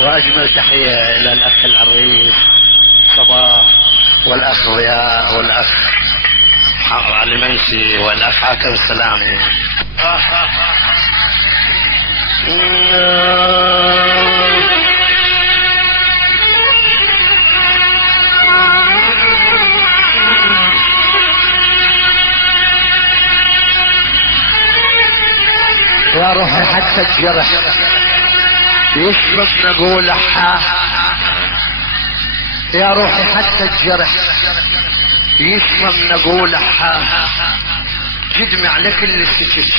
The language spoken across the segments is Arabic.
واجمل تحية الى الاخ العريس صباح والاخ ضياء والاخ علي منسي والاخ حاكم السلامي. يا روحي حتى الجرح يشبك نقول يا روحي حتى الجرح يشمم نقول جدمي على كل السكت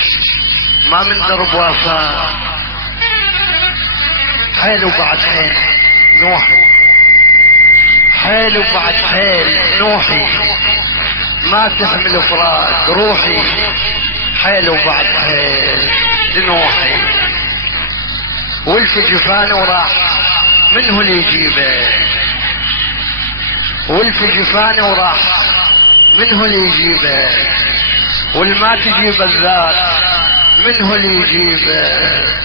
ما من درب وفاء حيل وبعد حيل نوحي حيل وبعد حيل نوحي ما تحمل فراق روحي حيل وبعد حيل لنوحي والف جفانه وراح منه اللي يجيبه والف جفانه وراح منه اللي يجيبه والما تجيب الذات منه اللي يجيبه.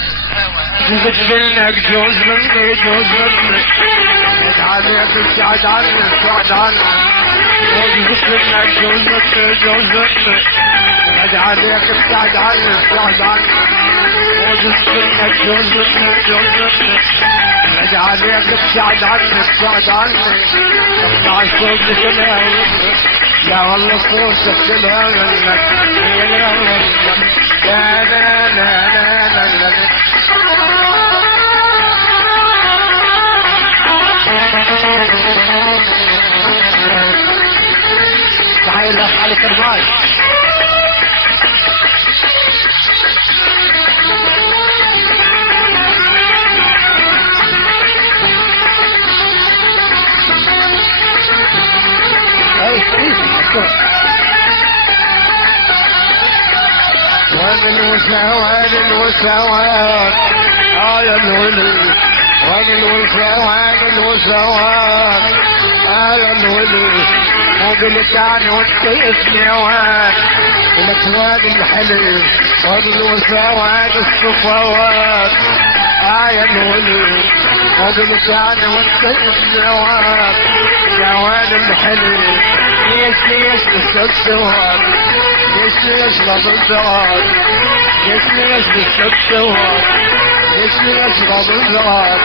جبت منك جوز مني جوز مني عليك ابتعد عني ابتعد عني جبت منك جوز مني جوز مني عليك ابتعد عني ابتعد عني جبت منك جوز مني جوز مني عليك ابتعد عني ابتعد عني اسمع الصوت كلها لا والله صوتك كلها منك لا لا لا لا لا لا تعال عليك الماي وين الوساوات الوساوات يا الولي وين الوساوات الوساوات يا الولي وقلت عني وانتقسني وين الاكوان الحلو وين الوساوات الصفوات يا الولي وقلت عني وانتقسني وين يا وين الحلو ليش ليش تستوعب ليش ليش رب الزواج ليش ليش تستوعب ليش ليش رب الزواج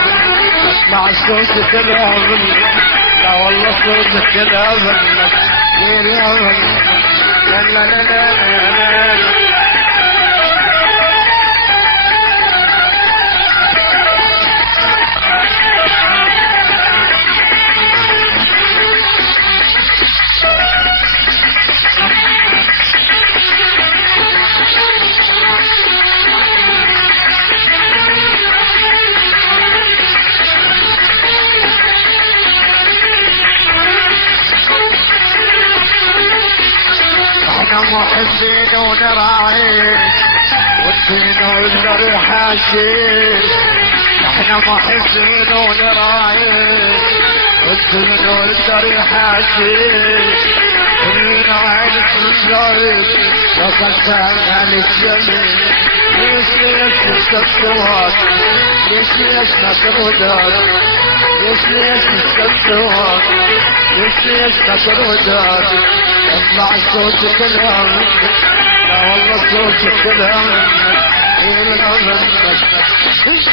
اسمع الصوت كلها منك لا والله صوت كلها منك غير يا منك لا لا لا لا لا محبين ونراعي والدين والدري حاشي احنا محبين ونراعي والدين والدري حاشي كلنا عين الجريد وقد سألنا للجميل ليش ليش تستوات ليش ليش نكرودات ليش ليش تستوات ليش ليش نكرودات اسمع الصوت كلها منك لا والله الصوت كلها منك كلها منك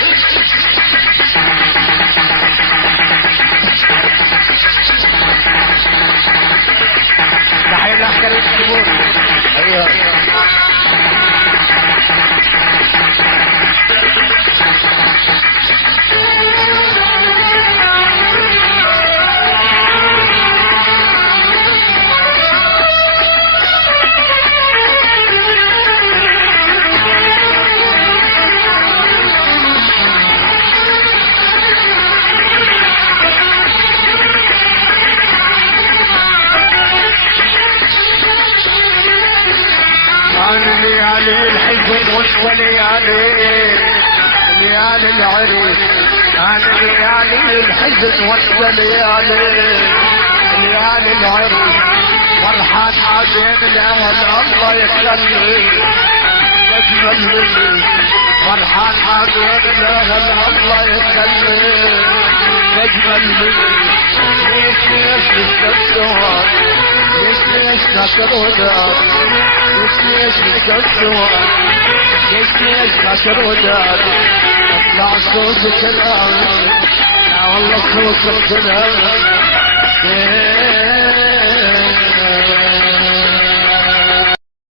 تعال احكي الجمهور ايوه وليالي ليالي العريس انا ليالي الحزن والليالي ليالي العريس فرحان عزين الاهل الله يخلي اجمل مني فرحان ما بين الله يسلم اجمل مني ليش بالسواد ليش نشر وداد ليش بالسواد ليش نشر وداد اطلع صوت كلام لا والله صوت كلام